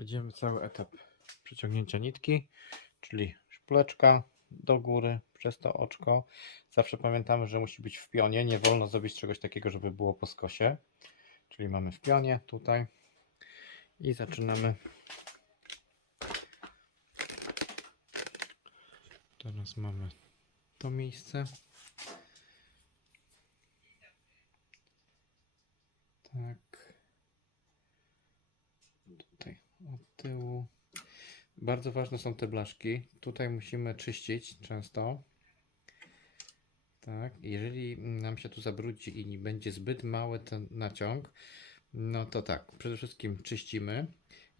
Przejdziemy cały etap przeciągnięcia nitki, czyli szpuleczka do góry przez to oczko. Zawsze pamiętamy, że musi być w pionie. Nie wolno zrobić czegoś takiego, żeby było po skosie. Czyli mamy w pionie tutaj i zaczynamy. Teraz mamy to miejsce. Tak. Tutaj od tyłu. Bardzo ważne są te blaszki. Tutaj musimy czyścić często. Tak, jeżeli nam się tu zabrudzi i będzie zbyt mały ten naciąg, no to tak, przede wszystkim czyścimy.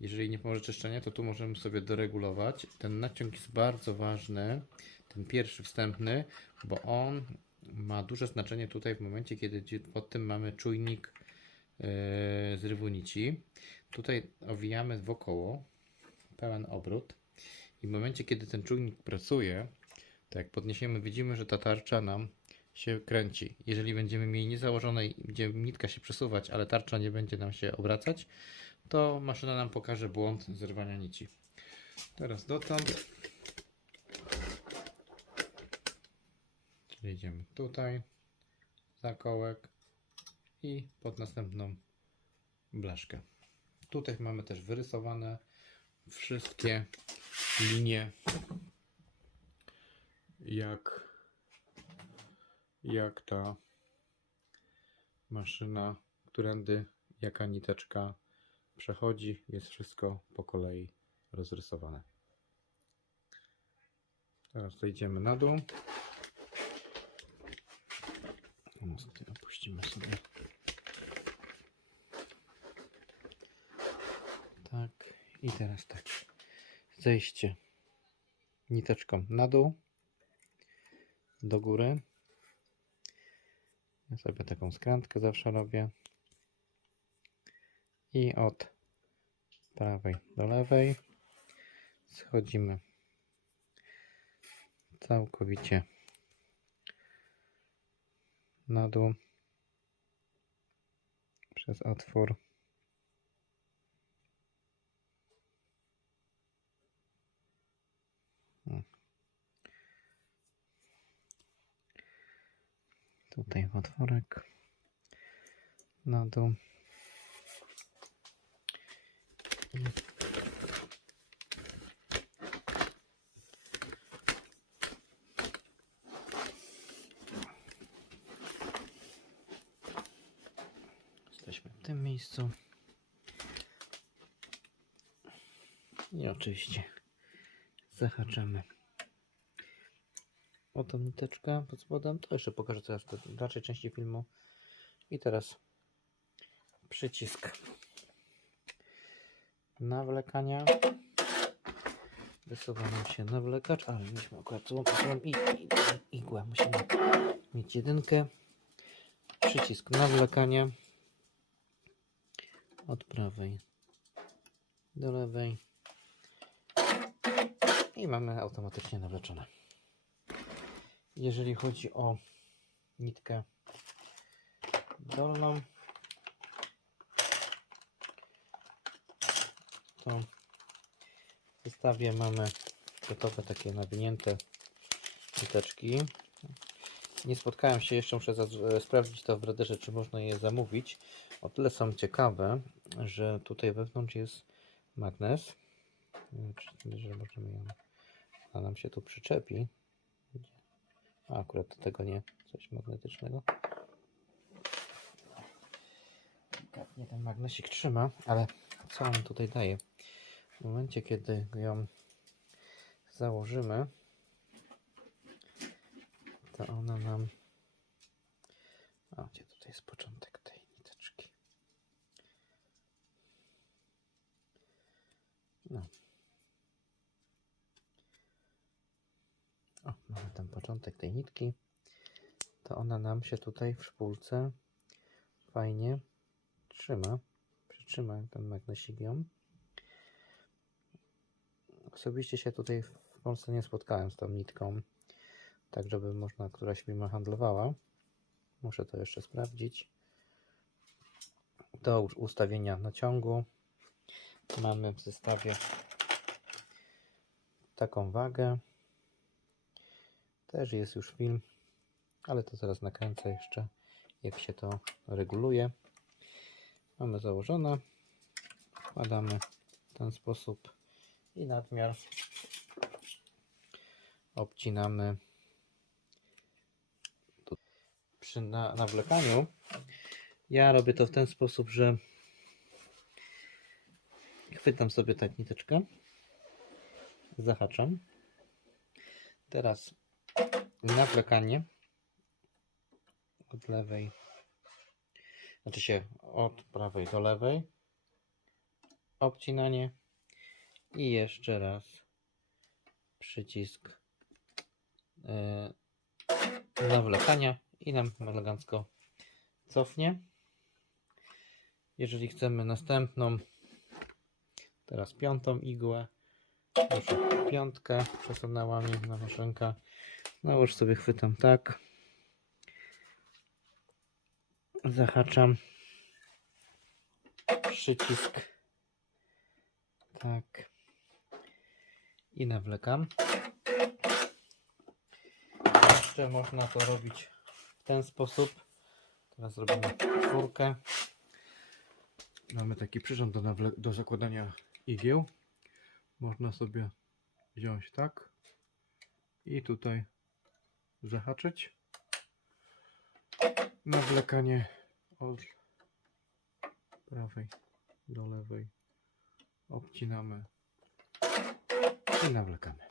Jeżeli nie pomoże czyszczenia, to tu możemy sobie doregulować. Ten naciąg jest bardzo ważny, ten pierwszy wstępny, bo on ma duże znaczenie tutaj w momencie, kiedy pod tym mamy czujnik yy, zrywu nici. Tutaj owijamy wokoło, pełen obrót i w momencie, kiedy ten czujnik pracuje, to jak podniesiemy, widzimy, że ta tarcza nam się kręci. Jeżeli będziemy mieli niezałożone i będzie nitka się przesuwać, ale tarcza nie będzie nam się obracać, to maszyna nam pokaże błąd zerwania nici. Teraz dotąd. Czyli idziemy tutaj, zakołek i pod następną blaszkę. Tutaj mamy też wyrysowane wszystkie linie, jak, jak ta maszyna, którędy jaka niteczka przechodzi, jest wszystko po kolei rozrysowane. Teraz zejdziemy na dół. Opuścimy sobie. Tak. I teraz tak. Zejście niteczką na dół, do góry. Ja sobie taką skrętkę zawsze robię. I od prawej do lewej schodzimy całkowicie na dół przez otwór. Tutaj otworek na dół. Jesteśmy w tym miejscu. I oczywiście zahaczamy o tą niteczkę pod spodem. To jeszcze pokażę teraz w dalszej części filmu. I teraz przycisk nawlekania. Wysuwa się nawlekacz, ale mieliśmy akurat złączoną i, i, igłę. Musimy mieć jedynkę. Przycisk nawlekania od prawej do lewej i mamy automatycznie nawleczone. Jeżeli chodzi o nitkę dolną, to w zestawie mamy gotowe takie nawinięte niteczki. Nie spotkałem się jeszcze, muszę za- sprawdzić to w raderze, czy można je zamówić. O tyle są ciekawe, że tutaj wewnątrz jest magnes. Nie wiem, czy- że możemy ją. A nam się tu przyczepi. A akurat do tego nie, coś magnetycznego. Delikatnie ten magnesik trzyma, ale co on tutaj daje? W momencie, kiedy ją założymy, to ona nam. A gdzie tutaj jest początek tej niteczki? No. O, mamy ten początek tej nitki. To ona nam się tutaj w szpulce fajnie trzyma. Przytrzyma ten magnesik ją. Osobiście się tutaj w Polsce nie spotkałem z tą nitką, tak żeby można, któraś firma handlowała. Muszę to jeszcze sprawdzić. Do ustawienia naciągu mamy w zestawie taką wagę. Też jest już film, ale to zaraz nakręcę jeszcze, jak się to reguluje. Mamy założone. Wkładamy w ten sposób i nadmiar obcinamy przy na, nawlekaniu. Ja robię to w ten sposób, że chwytam sobie tak niteczkę, zahaczam. Teraz nawlekanie od lewej, znaczy się od prawej do lewej, obcinanie i jeszcze raz przycisk yy, nawlekania i nam elegancko cofnie. Jeżeli chcemy następną, teraz piątą igłę, muszę piątkę przesunęła mi na maszynkę. No już sobie chwytam tak. Zahaczam. Przycisk. Tak. I nawlekam. Jeszcze można to robić w ten sposób. Teraz zrobimy czwórkę. Mamy taki przyrząd do, do zakładania igieł. Można sobie wziąć tak i tutaj zahaczyć. Nawlekanie od prawej do lewej obcinamy i nawlekamy.